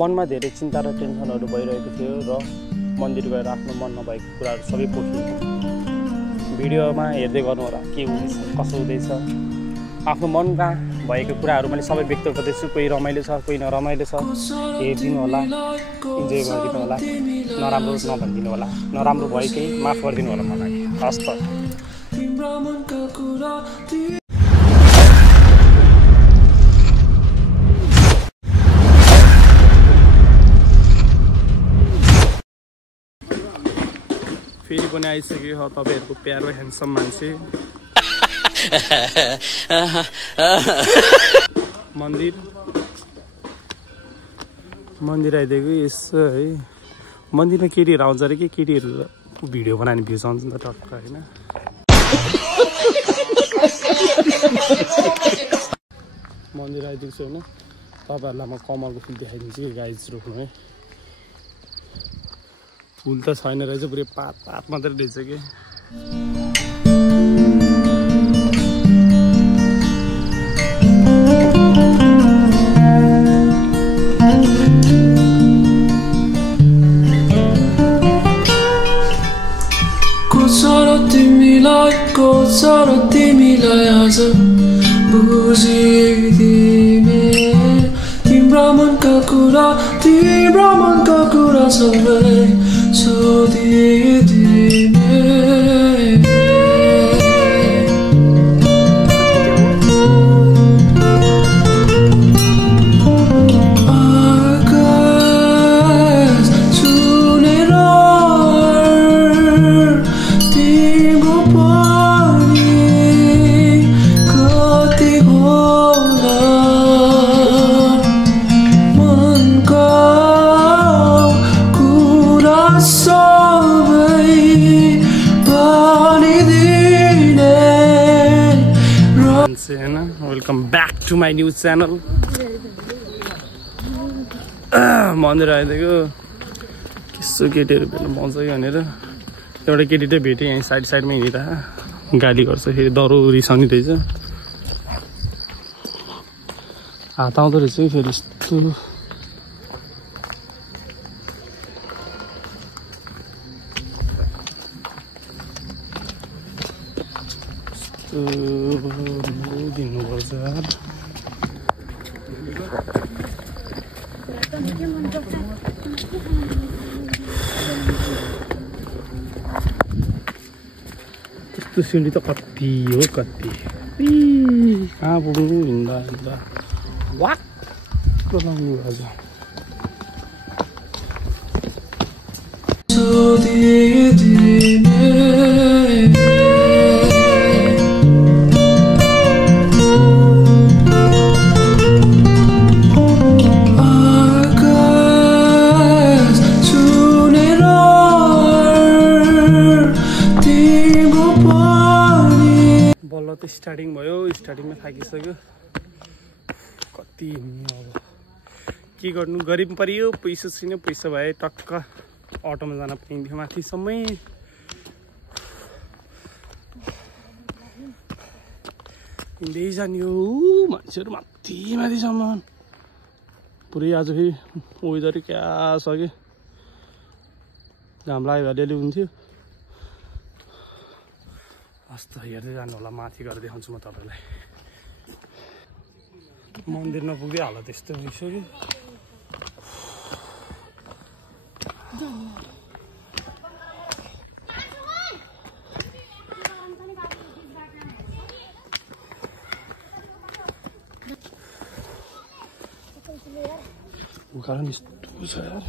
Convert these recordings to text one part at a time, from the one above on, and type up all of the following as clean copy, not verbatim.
मनमा धेरै चिन्ता र टेन्सनहरू भइरहेको थियो र मन्दिर गएर आफ्नो मन नभएको कुराहरू सबै पोखिएको भिडियोमा हेर्दै गर्नु होला के हुँदैछ कसो हुँदैछ आफ्नो मनमा भएको कुराहरू मैले सबै व्यक्त गर्दैछु कोही रमाइलो छ कोही नरमाइलो छ हेरिदिनु होला इन्जोय गरिदिनु होला नराम्रो नभनिदिनु होला नराम्रो भयो केही माफ गरिदिनु होला मलाई हस् त फेरि पनि आइसक्यो तपाईहरुको प्यारो ह्यान्डसम मान्छे मन्दिर आइदिएको यसो है मन्दिरमा केटीहरू आउँछ अरे के केटीहरू भिडियो बनाउने भ्युज आउँछ नि त टक्क होइन मन्दिर आइदिएको छु होइन तपाईँहरूलाई म कमलको फुल देखाइदिन्छु गाइज रोक्नु है फुल त छैन रहेछ पुरै पात मात्रै रहेछ कि तिमीलाई आज बुझिदिने तिम्रा मनका कुरा सबै सोधिदिने आकाश छुनेर तिम्रो पनि कति होला मनका कुरा सबै भनिदिने welcome back to my news channel मन्दिर आइदिएको यसो केटीहरू भेट्नु पाउँछ कि भनेर एउटा केटी चाहिँ भेटेँ यहीँ साइडमै हिँड्दा गाली गर्छ फेरि डह्रो रिसाउने रहेछ हात आउँदो रहेछ कि फेरि यस्तो दिनुपर्छ यस्तो सिँढी त कति हो कति कहाँ पुग्नु हिँड्दा वाक लगाउनु आज स्टार्टिङ भयो स्टार्टिङमा थाकिसक्यो कति अब के गर्नु गरिब परियो पैसा छैन पैसा भए टक्क अटोमा जान पाइन्थ्यो माथिसम्मै हिँड्दै जाने हो मान्छेहरू माथिसम्म पुरै आज फेरि वेदर क्या छ कि घाम लाग्यो अलिअलि हुन्थ्यो हस्त हेर्दै जानु होला माथि गएर देखाउँछु म तपाईँलाई मन्दिर नपुग्दै हालत यस्तो भइसक्यो कारण यस्तो छ यार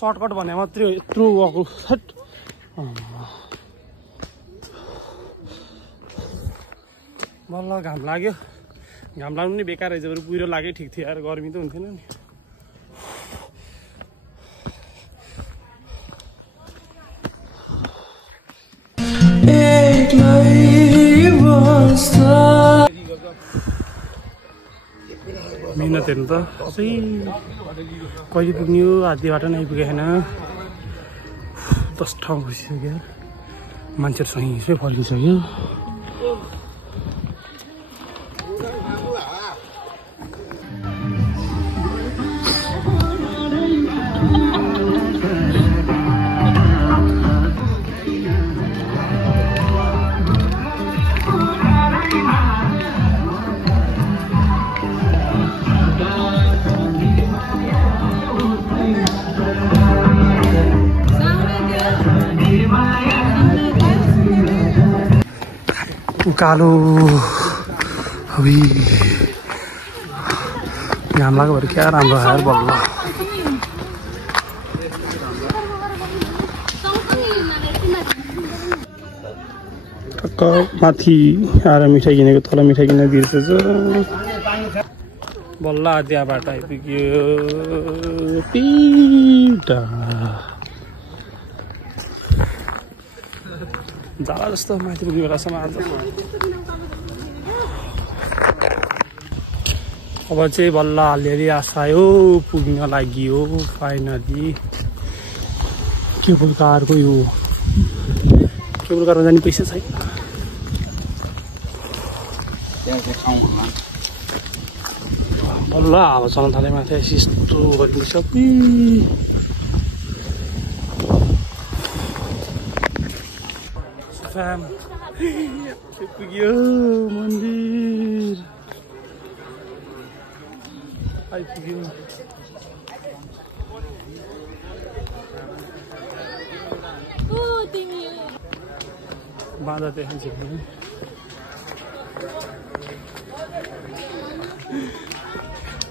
सर्टकट भने मात्रै हो यत्रो गएको छट बल्ल घाम लाग्यो घाम लाग्नु नि बेकार रहेछ बरु कुहिरो लाग्यो ठिक थियो यार गर्मी त हुन्थेन नि मिहिनेत हेर्नु त कहिले पुग्ने हो आधी बाटो नै आइपुगेन 10 ठाउँ भइसक्यो मान्छेहरू सही फर्किसक्यो कालो अबि घाम लाग्यो भरे क्या राम्रो आयो बल्ल टक्क माथि आएर मिठाई किनेको तल मिठाई किनेर बिर्सेछ बल्ल आधा बाटो आइपुग्यो जाला जस्तो माथि पुग्ने बेलासम्म आज अब चाहिँ बल्ल अलिअलि आशा आयो पुग्न लागि हो फाइनली केबल कारको यो केबल कारमा जाने पैसा छैन बल्ल हावा चल्न थाले माथि यस्तो गरिदिन्छ पुग्यो मन्दिर आइपुग्यो बाँधा देखाउँछ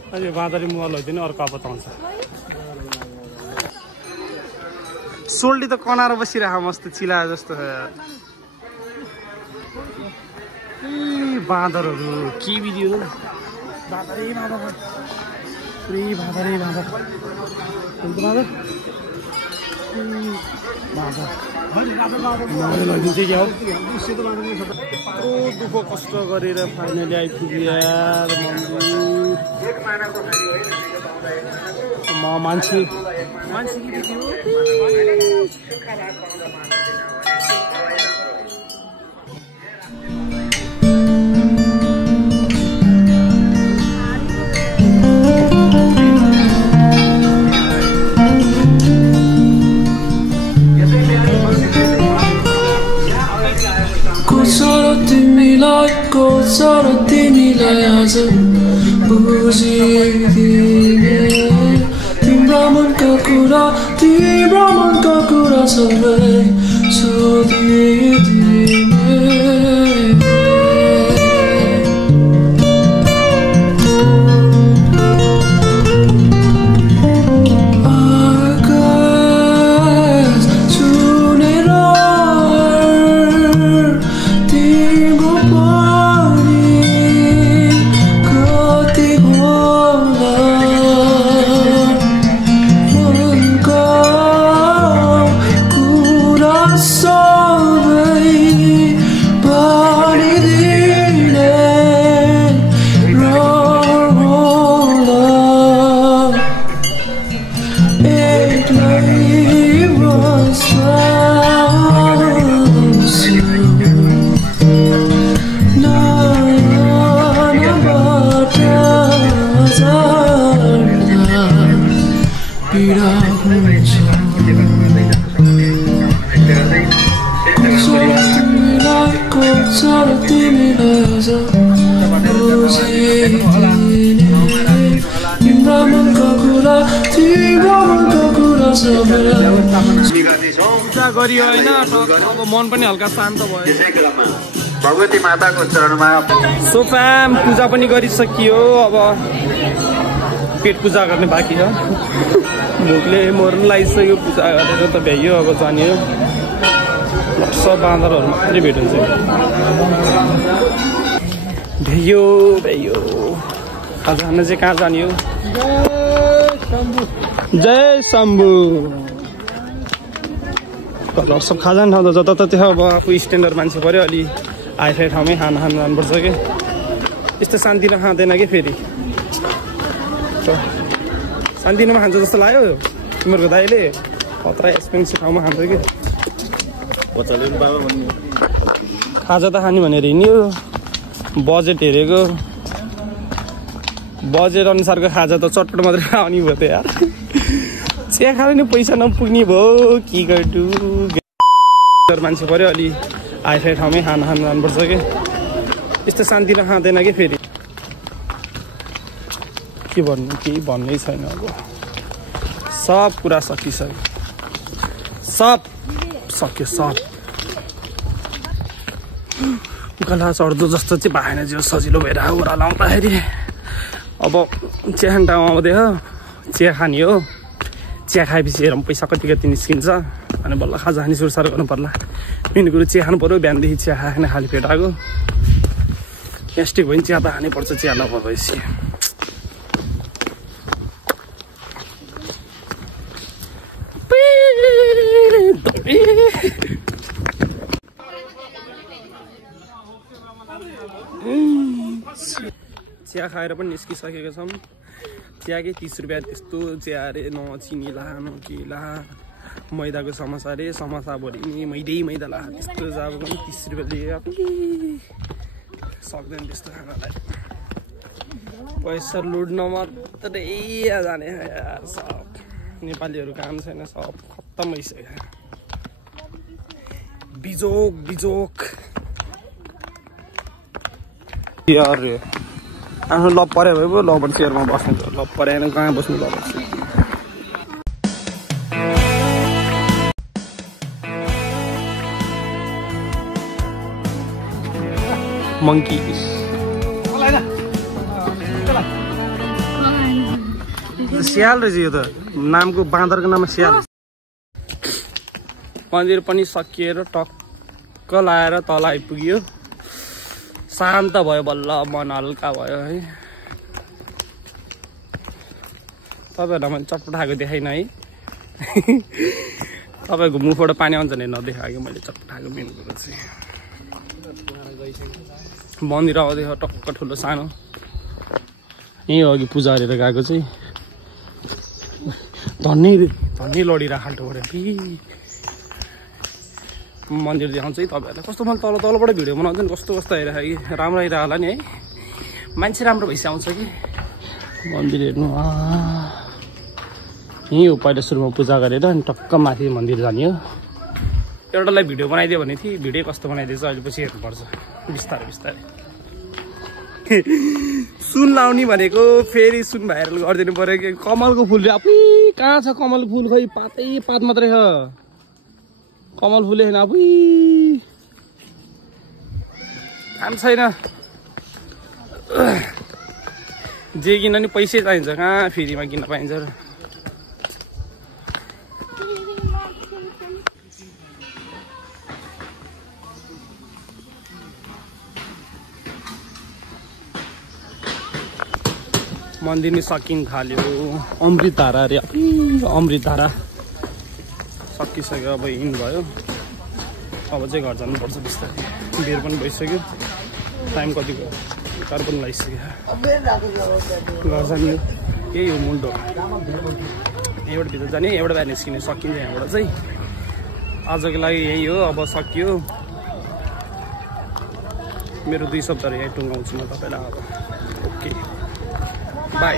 अहिले बाँदरी मोबाइल होइदिनु अर्को आपत आउँछ सोल्टी त कनाएर बसिरहेको मस्तो चिला जस्तो बाँदरहरू के भिडियो बाँदरै बाँदर पुरै बाँदरै बाँदर लगिन्छ क्या हो दुःख कष्ट गरेर फाइनली आइपुग्यो यार म मान्छे कसरी तिमीलाई आज बुझिदिने तिम्रो मनका कुरा सबै सोधिदिने पूजा गरियो होइन अब मन पनि हल्का शान्त भयो भगवती माताको चरणमा सो फ्याम पूजा पनि गरिसकियो अब पेट पूजा गर्ने बाँकी छ भोकले मर्नु लागिसक्यो पूजा गरेर त भ्याइयो अब जाने हो सब बाँदरहरू मात्रै भेट हुन्छ भ्याइयो आज जान चाहिँ कहाँ जाने हो जय शम्भु सब खाजा ठाउँ त जताततै अब आफू स्ट्यान्डर्ड मान्छे पऱ्यो अलि आइफाई ठाउँमै खाना जानुपर्छ कि यस्तो शान्तिमा खाँदैन कि फेरि शान्तिमा खान्छ जस्तो लाग्यो तिमीहरूको दाइले खतरा एक्सपेन्सिभ ठाउँमा खान्छ कि खाजा त खाने भनेर हिँड्यो बजेट हेरेको बजेट अनुसारको खाजा त चटपट मात्रै आउने भयो त यार चिया खाने नि पैसा नपुग्ने भयो के गर्नु मान्छे पऱ्यो अलि आइफाई ठाउँमै खाना जानुपर्छ कि यस्तो शान्तिमा खाँदैन कि फेरि के भन्नु केही भन्नै छैन अब सब कुरा सकिसक्यो सब गला चढ्दो जस्तो चाहिँ भएन जो सजिलो भएर ओह्रालो आउँदाखेरि अब चिया खाने ठाउँ आउँदै हो चिया खाने हो चिया खाएपछि हेरौँ पैसा कति कति निस्किन्छ अनि बल्ल खाजा खाने सुरसार गर्नु पर्ला मेन कुरो चिया खानु पऱ्यो बिहानदेखि चिया खाने खाली पेट आएको ग्यास्ट्रिक भयो भने चिया त खानै पर्छ चिया नभएपछि चिया खाएर पनि निस्किसकेका छौँ चियाकै 30 रुपियाँ त्यस्तो चिया अरे न चिनी ला न के ला मैदाको समोसा अरे समोसा भरि नि मैदा ला त्यस्तो अब पनि 30 रुपियाँ लिए सक्दैन त्यस्तो खानालाई पैसा लुट्न मात्रै जाने यार सब नेपालीहरू काम छैन सब खत्तम भइसक्यो बिजोक यार आफ्नो लप परे भयो ल भने चेयरमा बस्नु लप परेन कहाँ बस्नु ल बस्नु monkeys स्याल रहेछ यो त नामको बाँदरको नाममा स्याल मन्दिर पनि सकिएर टक्क लाएर तल आइपुग्यो शान्त भयो बल्ल मन हल्का भयो है तपाईँहरूलाई मैले चटपटाएको देखाइन है तपाईँको मुखबाट पानी आउँछ नि नदेखाएको मैले चटपटाएको मेन कुरो चाहिँ मन्दिर आउँदै टक्क ठुलो सानो यहीँ अघि पूजा गरेर गएको चाहिँ धन्नै लडिरहेको खाल्टो पऱ्यो कि मन्दिर देखाउँछ है तपाईँहरूलाई कस्तो मैले तलबाट भिडियो बनाउँछ नि कस्तो आइरहेको कि राम्रो आइरहेको होला नि है मान्छे राम्रो भइसक्यो आउँछ कि मन्दिर हेर्नु यहीँ हो पहिला सुरुमा पूजा गरेर अनि टक्क माथि मन्दिर जाने हो एउटालाई भिडियो बनाइदियो भने थिएँ भिडियो कस्तो बनाइदिएछ अहिले पछि हेर्नुपर्छ बिस्तारै सुन लाउने भनेको फेरि सुन भाइरल गरिदिनु पऱ्यो कि कमलको फुल आफै कहाँ छ कमलको फुल खै पात मात्रै छ कमल फुले छैन आफै काम छैन जे किन नि पैसै चाहिन्छ कहाँ फ्रीमा किन्न पाइन्छ र मन्दिर नि सकिन थाल्यो अमृतधारा अरे अमृतधारा सकिसक्यो अब इन भयो अब चाहिँ घर जानुपर्छ बिस्तारै बेर पनि भइसक्यो टाइम कति भयो कार पनि लगाइसक्यो घर जाने यही हो मुल्डो यहीँबाट भित्र जाने एउटा बाहिर निस्किने सकिन्छ यहाँबाट चाहिँ आजको लागि यही हो अब सकियो मेरो 2 शब्दहरू यहीँ टुङ्गाउँछु म तपाईँलाई अब ओके बाई